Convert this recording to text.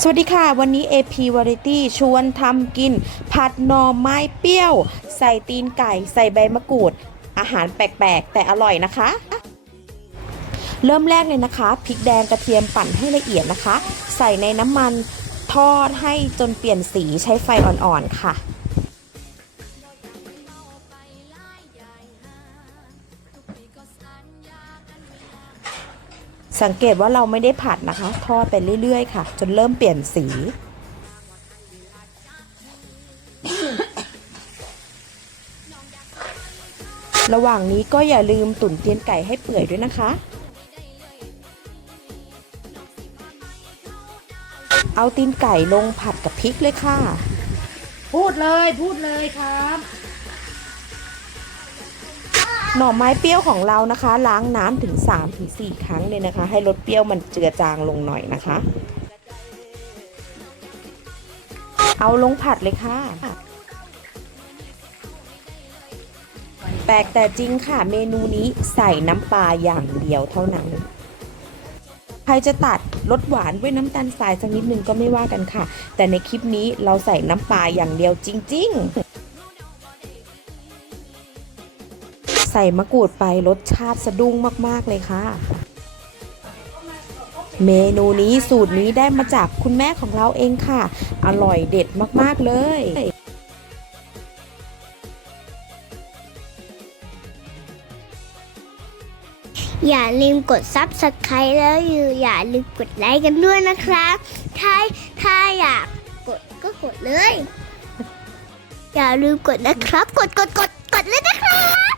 สวัสดีค่ะ วันนี้ AP Variety ชวนทำกิน ผัดหน่อไม้เปรี้ยว ใส่ตีนไก่ ใส่ใบมะกรูด อาหารแปลกๆ แต่อร่อยนะคะ เริ่มแรกเลยนะคะพริกแดงกระเทียมปั่นให้ละเอียดนะคะ ใส่ในน้ำมันทอดให้จนเปลี่ยนสีใช้ไฟอ่อนๆค่ะ สังเกตว่าเราไม่ได้ผัดนะคะ ทอดไปเรื่อยๆค่ะ จนเริ่มเปลี่ยนสี ระหว่างนี้ก็อย่าลืมตุ๋นเตียนไก่ให้เปื่อยด้วยนะคะ เอาตีนไก่ลงผัดกับพริกเลยค่ะ พูดเลยพูดเลยครับ หน่อไม้เปรี้ยวของเรานะคะ ล้างน้ำถึง 3-4 ครั้งเลยนะคะ ให้รสเปรี้ยวมันเจือจางลงหน่อยนะคะ เอาลงผัดเลยค่ะ แปลกแต่จริงค่ะเมนูนี้ใส่น้ำปลาอย่างเดียวเท่านั้น ใครจะตัดรสหวานด้วยน้ำตาลทรายสักนิดนึงก็ไม่ว่ากันค่ะ แต่ในคลิปนี้เราใส่น้ำปลาอย่างเดียวจริง ๆ ใส่มะกรูดไปรสชาติสะดุ้งมากๆเลยค่ะ เมนูนี้สูตรนี้ได้มาจากคุณแม่ของเราเองค่ะ อร่อยเด็ดมากๆเลยอย่าลืมกด subscribe แล้วอย่าลืมกดไลค์กันด้วยนะครับ ถ้าถ้าอยากกดก็กดเลย อย่าลืมกดนะครับ กดกดกดกดเลยนะคะ